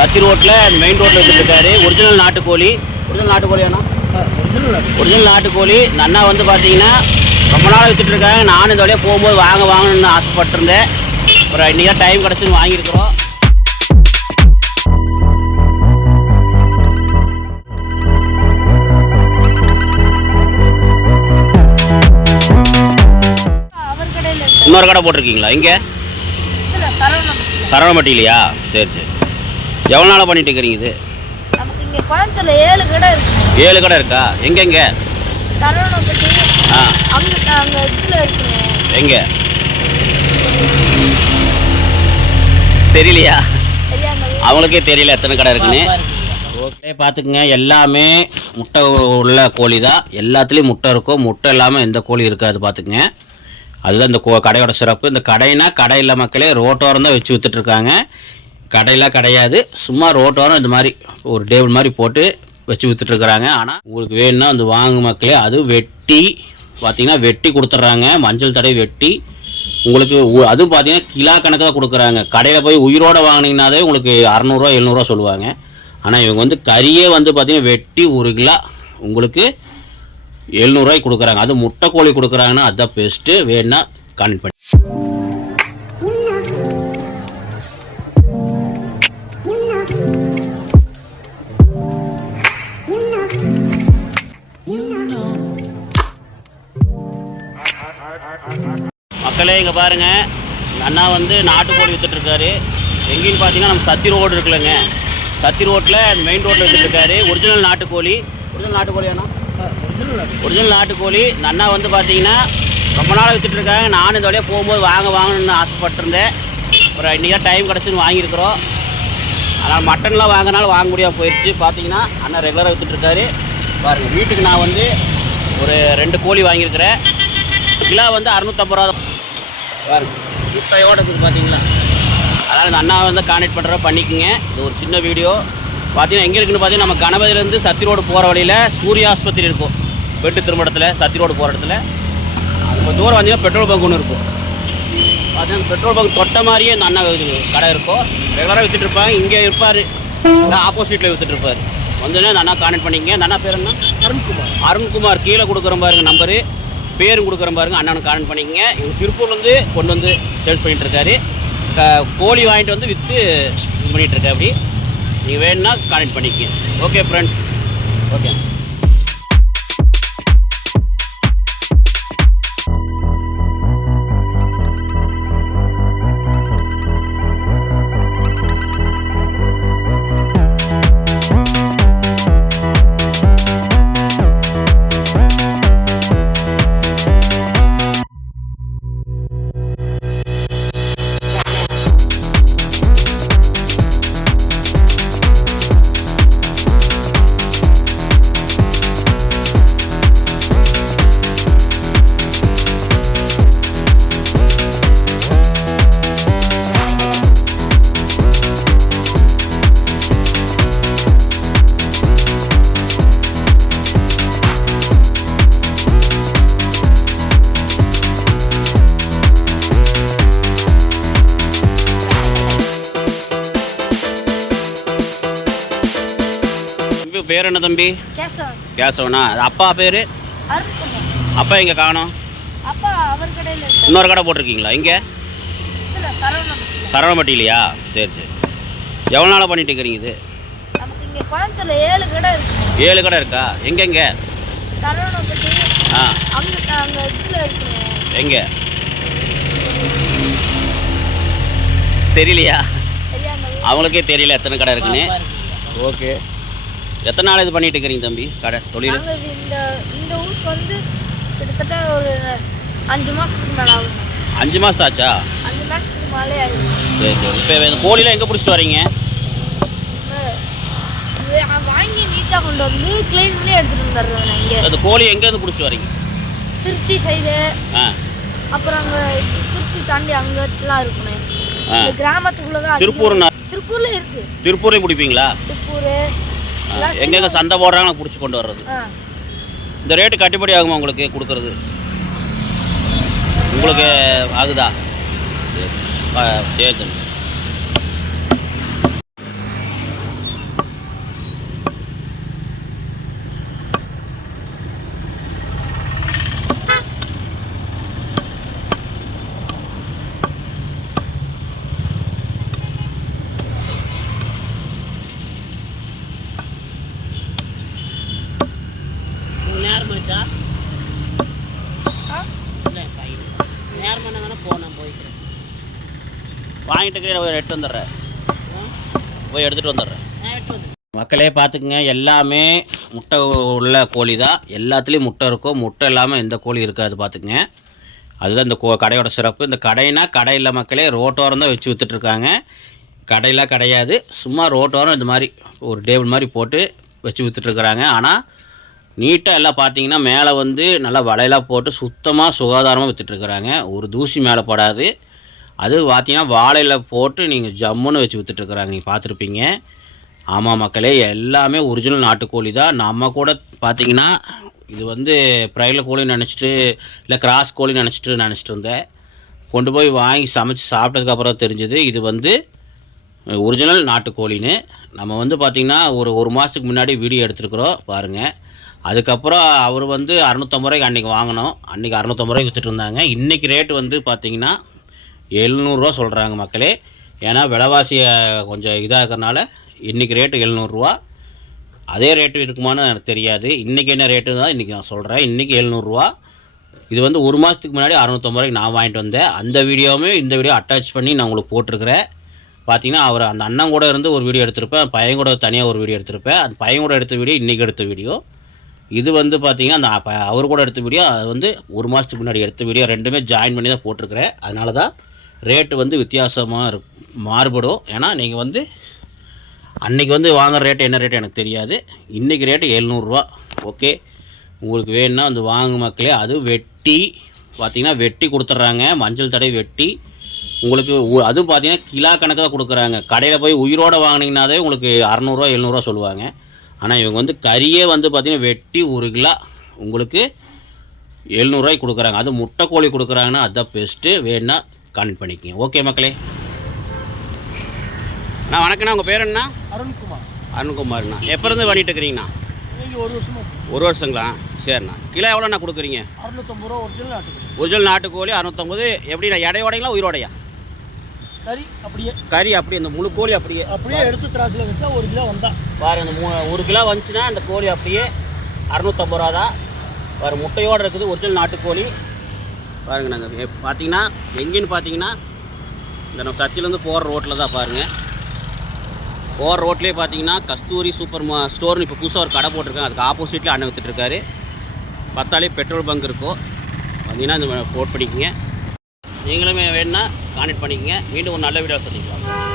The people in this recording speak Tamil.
சத்தி ரோட்டில் மெயின் ரோட்டில் வச்சுருக்காரு. ஒரிஜினல் நாட்டுக்கோழி. ஒரிஜினல் நாட்டுக்கோழி அண்ணா, ஒரிஜினல் நாட்டுக்கோழி. இந்த அண்ணா வந்து பார்த்தீங்கன்னா ரொம்ப நாள் விற்றுட்டு இருக்காங்க. நானும் இந்த வழியாக போகும்போது வாங்கணும்னு ஆசைப்பட்டிருந்தேன். அப்புறம் இன்றைக்கி தான் டைம் கிடச்சின்னு வாங்கியிருக்கிறோம். இன்னொரு கடை போட்டிருக்கீங்களா? இங்கே சரவணப்பட்டியிலையா? சரி சரி. எவ்வளோ நாளாக பண்ணிட்டு இருக்கிறீங்க இது? இங்கே கோயம்புத்தூர்ல 7 கடை இருக்கு. 7 கடை இருக்கா? எங்கெங்க? சரவணப்பட்டி. அங்கே இதில் இருக்குங்க. எங்கே தெரியலையா? அவங்களுக்கே தெரியல எத்தனை கடை இருக்குன்னு. ஓகே, பார்த்துக்குங்க. எல்லாமே முட்டை உள்ள கோழி தான். எல்லாத்துலேயும் முட்டை இருக்கும். முட்டை இல்லாமல் எந்த கோழி இருக்காது. பார்த்துக்குங்க. அதுதான் இந்த கடையோட சிறப்பு. இந்த கடைனா கடையில் மக்களே ரோட்டோரம் தான் வச்சு விற்றுட்ருக்காங்க. கடையெல்லாம் கிடையாது. சும்மா ரோட்டோரம் இந்த மாதிரி ஒரு டேபிள் மாதிரி போட்டு வச்சு விற்றுட்ருக்குறாங்க. ஆனால் உங்களுக்கு வேணும்னா வந்து வாங்கு மக்களே. அதுவும் வெட்டி பார்த்திங்கன்னா வெட்டி கொடுத்துட்றாங்க. மஞ்சள் தடவை வெட்டி உங்களுக்கு. அதுவும் பார்த்தீங்கன்னா கிலோ கணக்கு தான் கொடுக்குறாங்க. கடையில் போய் உயிரோடு வாங்கினீங்கன்னாதே உங்களுக்கு 600 700 சொல்லுவாங்க. ஆனால் இவங்க வந்து கறியே வந்து பார்த்திங்கன்னா வெட்டி 1 கிலோ உங்களுக்கு 700 கொடுக்குறாங்க. அது முட்டை கோழி கொடுக்குறாங்கன்னா அதுதான் பெஸ்ட்டு. வேணுன்னா கான்டெக்ட் பண்ணி. மக்களே இங்கே பாருங்கள், அண்ணா வந்து நாட்டுக்கோழி விற்றுட்ருக்காரு. எங்கேன்னு பார்த்தீங்கன்னா நம்ம சத்தி ரோடு இருக்குல்லங்க, சத்தி ரோட்டில் மெயின் ரோட்டில் விற்றுட்ருக்காரு. ஒரிஜினல் நாட்டுக்கோழி. ஒரிஜினல் நாட்டுக்கோழி அண்ணா, ஒரிஜினல் நாட்டுக்கோழி. இந்த அண்ணா வந்து பார்த்தீங்கன்னா ரொம்ப நாள் விற்றுட்ருக்காங்க. நானும் இந்த வழியாக போகும்போது வாங்கணும்னு ஆசைப்பட்டிருந்தேன். அப்புறம் இன்றைக்கி தான் டைம் கிடச்சின்னு வாங்கியிருக்கிறோம். அதனால் மட்டன்லாம் வாங்கினாலும் வாங்க முடியாமல் போயிடுச்சு. பார்த்தீங்கன்னா அண்ணா ரெகுலராக விற்றுட்ருக்காரு. பாருங்கள், வீட்டுக்கு நான் வந்து ஒரு 2 கோழி வாங்கியிருக்கிறேன். கிலோ வந்து 650 ரூபா. பாருங்க முட்டையோடு இருக்குது பார்த்தீங்களா. அதனால் இந்த அண்ணா வந்து கான்டெக்ட் பண்ணுற பண்ணிக்கோங்க. இது ஒரு சின்ன வீடியோ. பார்த்தீங்கன்னா எங்கே இருக்குன்னு பார்த்தீங்கன்னா நம்ம கணபதியிலேருந்து சத்தி ரோடு போகிற வழியில் சூரிய ஆஸ்பத்திரி இருக்கும். வெட்டு திருமணத்தில் சத்தி ரோடு போகிற இடத்துல அது தூரம் வந்தீங்கன்னா பெட்ரோல் பங்க் ஒன்று இருக்கும். பார்த்தீங்கன்னா பெட்ரோல் பங்க் தொட்ட மாதிரியே இந்த அண்ணா கடை இருக்கும். ரெகுலராக விற்றுட்ருப்பாங்க. இங்கே இருப்பார், ஆப்போசிட்டில் விற்றுட்ருப்பார். வந்தோடனே அந்த அண்ணா கான்டெக்ட் பண்ணிக்கங்க. அந்த அண்ணா பேர் என்ன? அருண்குமார். அருண்குமார். கீழே கொடுக்குற பாருங்க நம்பரு, பேரும் கொடுக்குற பாருங்க. அண்ணனுக்கு கான்டெக்ட் பண்ணிக்கங்க. இவங்க திருப்பூர்லேருந்து கொண்டு வந்து சேல்ஸ் பண்ணிகிட்ருக்காரு. கோழி வாங்கிட்டு வந்து விற்று இது பண்ணிகிட்ருக்கேன். அப்படி நீங்கள் வேணும்னா கான்டெக்ட் பண்ணிக்கங்க. Okay friends, okay. பேர் என்ன தம்பி? கேசவனா. அப்பா பேர்? அப்பா எங்கே காணோம்? இன்னொரு கடை போட்டிருக்கீங்களா? இங்கே சரவணப்பட்டியிலையா? சரி சரி. எவ்வளோ நாளாக பண்ணிட்டு இருக்கிறீங்க இது? 7 கடை இருக்கா? எங்கெங்க? எங்கே தெரியலையா? அவங்களுக்கே தெரியல எத்தனை கடை இருக்குன்னு. ஓகே, எத்தனை நாள் இது பண்ணிட்டு இருக்கிறீங்க தம்பி கடை தொழில்? இந்த ஊருக்கு வந்து கிட்டத்தட்ட ஒரு 5 மாதத்துக்கு மேலே ஆகும். 5 மாதம் ஆச்சா? 5 மாதத்துக்கு மேலே ஆகும். சரி சரி. இப்போ இந்த கோழிலாம் எங்கே பிடிச்சிட்டு வரீங்க? வாங்கி நீட்டாக கொண்டு வந்து க்ளீன் பண்ணி எடுத்துகிட்டு வந்துடுறோம். இங்கே அந்த கோழி எங்கேருந்து பிடிச்சிட்டு வரீங்க? திருச்சி சைடு, அப்புறம் அங்கே திருச்சி தாண்டி அங்கெல்லாம் இருக்குண்ணே. கிராமத்துக்குள்ளே தான். திருப்பூர்ல இருக்குது. திருப்பூர்லேயும் பிடிப்பீங்களா? திருப்பூர் எங்கெங்க சந்தை போடுறாங்க பிடிச்சி கொண்டு வர்றது. இந்த ரேட்டு கட்டுப்படி ஆகுமா உங்களுக்கு கொடுக்கறது? உங்களுக்கு ஆகுதா? சரி. இல்லையா எடுத்து வந்துடுறேன், போய் எடுத்துகிட்டு வந்துடுறேன். மக்களே பார்த்துக்குங்க, எல்லாமே முட்டை உள்ள கோழி தான். எல்லாத்துலேயும் முட்டை இருக்கும், முட்டை இல்லாமல் எந்த கோழி இருக்காது பார்த்துக்குங்க. அதுதான் இந்த கடையோட சிறப்பு. இந்த கடைனா கடையில் மக்களே ரோட்டோரம் தான் வச்சு விற்றுட்ருக்காங்க. கடையெல்லாம் கிடையாது, சும்மா ரோட்டோரம் இந்த மாதிரி ஒரு டேபிள் மாதிரி போட்டு வச்சு விற்றுட்ருக்குறாங்க. ஆனால் நீட்டாக எல்லாம் பார்த்தீங்கன்னா மேலே வந்து நல்லா வலையெல்லாம் போட்டு சுத்தமாக சுகாதாரமாக விற்றுட்ருக்குறாங்க. ஒரு தூசி மேலே படாது. அது பார்த்தீங்கன்னா வாழையில் போட்டு நீங்கள் ஜம்முன்னு வச்சு விற்றுட்ருக்குறாங்க, நீங்கள் பார்த்துருப்பீங்க. ஆமாம் மக்களே, எல்லாமே ஒரிஜினல் நாட்டுக்கோழி தான். நம்ம கூட பார்த்தீங்கன்னா இது வந்து ப்ரைலர் கோழின்னு நினச்சிட்டு இல்லை கிராஸ் கோழின்னு நினச்சிட்டு இருந்தேன். கொண்டு போய் வாங்கி சமைச்சு சாப்பிட்டதுக்கப்புறம் தெரிஞ்சது இது வந்து ஒரிஜினல் நாட்டுக்கோழின்னு. நம்ம வந்து பார்த்திங்கன்னா ஒரு மாதத்துக்கு முன்னாடி வீடியோ எடுத்துருக்குறோம் பாருங்கள். அதுக்கப்புறம் அவர் வந்து 650 ரூபாய்க்கு அன்றைக்கி வாங்கினோம். அன்றைக்கி 650 ரூபாய்க்கு விற்றுட்டு இருந்தாங்க. இன்றைக்கி ரேட்டு வந்து பார்த்திங்கன்னா 700 சொல்கிறாங்க மக்களே. ஏன்னா விலைவாசியை கொஞ்சம் இதாக இருக்கிறனால இன்றைக்கி ரேட்டு 700. அதே ரேட்டு இருக்குமான்னு எனக்கு தெரியாது. இன்றைக்கி என்ன ரேட்டு தான் இன்றைக்கி நான் சொல்கிறேன். இன்றைக்கி 700. இது வந்து ஒரு மாதத்துக்கு முன்னாடி 650 ரூபாய்க்கு நான் வாங்கிட்டு வந்தேன். அந்த வீடியோவுமே இந்த வீடியோ அட்டாச் பண்ணி நான் உங்களுக்கு போட்டிருக்கிறேன். பார்த்தீங்கன்னா அவர் அந்த அண்ணன் கூட இருந்து ஒரு வீடியோ எடுத்திருப்பேன், பையன் கூட தனியாக ஒரு வீடியோ எடுத்திருப்பேன். அந்த பையன் கூட எடுத்த வீடியோ இன்றைக்கி எடுத்த வீடியோ. இது வந்து பார்த்திங்கன்னா அந்த அவர் கூட எடுத்த வீடியோ, அது வந்து ஒரு மாதத்துக்கு முன்னாடி எடுத்த வீடியோ. ரெண்டுமே ஜாயின் பண்ணி தான் போட்டிருக்கிறேன். அதனால தான் ரேட்டு வந்து வித்தியாசமாக மாறுபடும். ஏன்னா நீங்கள் வந்து அன்றைக்கி வந்து வாங்குகிற ரேட்டு என்ன ரேட்டு எனக்கு தெரியாது. இன்றைக்கி ரேட்டு 700. ஓகே, உங்களுக்கு வேணும்னா வந்து வாங்க மக்களே. அதுவும் வெட்டி பார்த்திங்கன்னா வெட்டி கொடுத்துட்றாங்க, மஞ்சள் தடவை வெட்டி உங்களுக்கு. அதுவும் பார்த்திங்கன்னா கிலோ கணக்கு தான் கொடுக்குறாங்க. கடையில் போய் உயிரோடு வாங்கினீங்கன்னாவே உங்களுக்கு 600 700 சொல்லுவாங்க. ஆனால் இவங்க வந்து கறியே வந்து பார்த்திங்கன்னா வெட்டி 1 கிலோ உங்களுக்கு 700 கொடுக்குறாங்க. அது முட்டை கோழி கொடுக்குறாங்கன்னா அதுதான் பெஸ்ட்டு. வேணுன்னா கான்டெக்ட் பண்ணிக்கோங்க. ஓகே மக்களே. அண்ணா வணக்கண்ணா, உங்கள் பேர் என்ன? அருண்குமார். அருண்குமார்ண்ணா, எப்போ இருந்து பண்ணிட்டு இருக்கிறீங்கண்ணா? ஒரு வருஷமா. ஒரு வருஷங்களா? சரிண்ணா. கிலோ எவ்வளோண்ணா கொடுக்குறீங்க? 650 ஒரிஜினல் நாட்டுக்கோழி. ஒரிஜினல் நாட்டுக்கோழி 650. எப்படிண்ணா, இடையோடைங்களா உயிரோடையா? கறி அப்படியே. கறி அப்படியே, இந்த முழு கோழி அப்படியே எடுத்து திராசில் வச்சா 1 கிலோ வந்தா பாருங்க. அந்த 1 கிலோ வந்துச்சுன்னா அந்த கோழி அப்படியே 650 ரூபா தான். வேறு முட்டையோடு இருக்குது ஒரிஜினல் நாட்டுக்கோழி. பாருங்க. நாங்கள் பார்த்தீங்கன்னா எங்கேன்னு பார்த்தீங்கன்னா இந்த நம்ம சத்தியிலேருந்து போகிற ரோட்டில் தான் பாருங்கள். போகிற ரோட்லேயே பார்த்தீங்கன்னா கஸ்தூரி சூப்பர் ஸ்டோர்னு இப்போ புதுசாக ஒரு கடை போட்டிருக்காங்க. அதுக்கு ஆப்போசிட்டில் அண்ணன் விற்றுட்ருக்காரு. பத்தாலே பெட்ரோல் பங்க் இருக்கும். பார்த்தீங்கன்னா இந்த போட் பண்ணிக்கோங்க. நீங்களுமே வேணுன்னா கான்டெக்ட் பண்ணிக்கங்க. மீண்டும் ஒரு நல்ல வீடியோ சந்திக்கலாம்.